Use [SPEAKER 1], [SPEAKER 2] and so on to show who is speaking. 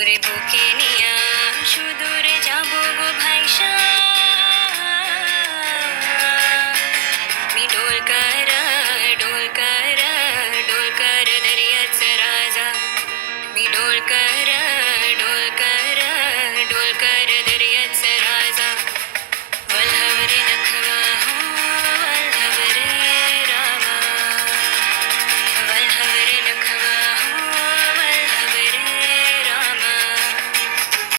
[SPEAKER 1] তোরে বুকে নিয়া